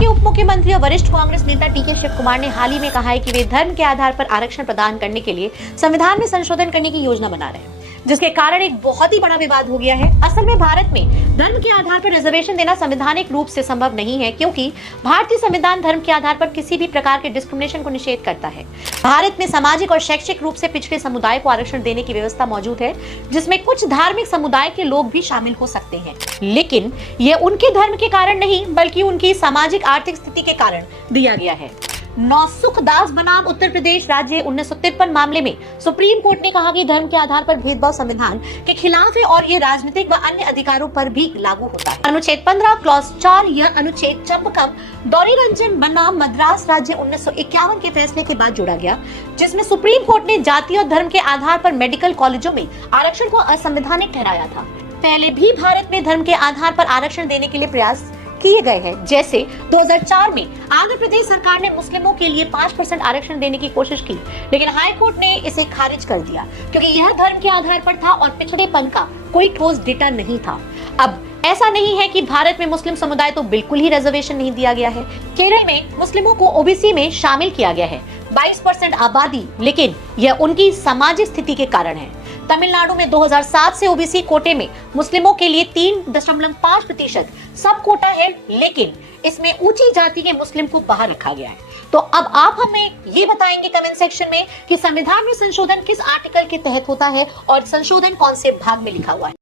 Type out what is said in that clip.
के उप मुख्यमंत्री और वरिष्ठ कांग्रेस नेता टीके शिव कुमार ने हाल ही में कहा है कि वे धर्म के आधार पर आरक्षण प्रदान करने के लिए संविधान में संशोधन करने की योजना बना रहे हैं, जिसके कारण एक बहुत ही बड़ा विवाद हो गया है। असल में भारत में धर्म के आधार पर रिजर्वेशन देना संवैधानिक रूप से संभव नहीं है, क्योंकि भारतीय संविधान धर्म के आधार पर किसी भी प्रकार के डिस्क्रिमिनेशन को निषेध करता है। भारत में सामाजिक और शैक्षिक रूप से पिछड़े समुदाय को आरक्षण देने की व्यवस्था मौजूद है, जिसमें कुछ धार्मिक समुदाय के लोग भी शामिल हो सकते हैं, लेकिन यह उनके धर्म के कारण नहीं बल्कि उनकी सामाजिक आर्थिक स्थिति के कारण दिया गया है। नौसुखदास बनाम उत्तर प्रदेश राज्य 1953 मामले में सुप्रीम कोर्ट ने कहा कि धर्म के आधार पर भेदभाव संविधान के खिलाफ है और ये राजनीतिक व अन्य अधिकारों पर भी लागू होता है। अनुच्छेद 15 क्लॉज 4 या अनुच्छेद 54 दौरी रंजन बनाम मद्रास राज्य 1951 के फैसले के बाद जोड़ा गया, जिसमें सुप्रीम कोर्ट ने जाति और धर्म के आधार पर मेडिकल कॉलेजों में आरक्षण को असंवैधानिक ठहराया था। पहले भी भारत में धर्म के आधार पर आरक्षण देने के लिए प्रयास किए गए हैं, जैसे 2004 में आंध्र प्रदेश सरकार ने मुस्लिमों के लिए 5% आरक्षण देने की कोशिश की, लेकिन हाई कोर्ट ने इसे खारिज कर दिया क्योंकि यह धर्म के आधार पर था और पिछड़ेपन का कोई ठोस डेटा नहीं था। अब ऐसा नहीं है कि भारत में मुस्लिम समुदाय तो बिल्कुल ही रिजर्वेशन नहीं दिया गया है। केरल में मुस्लिमों को ओबीसी में शामिल किया गया है, 22% आबादी, लेकिन यह उनकी सामाजिक स्थिति के कारण है। तमिलनाडु में 2007 से ओबीसी कोटे में मुस्लिमों के लिए 3.5% सब कोटा है, लेकिन इसमें ऊंची जाति के मुस्लिम को बाहर रखा गया है। तो अब आप हमें ये बताएंगे कमेंट सेक्शन में कि संविधान में संशोधन किस आर्टिकल के तहत होता है और संशोधन कौन से भाग में लिखा हुआ है।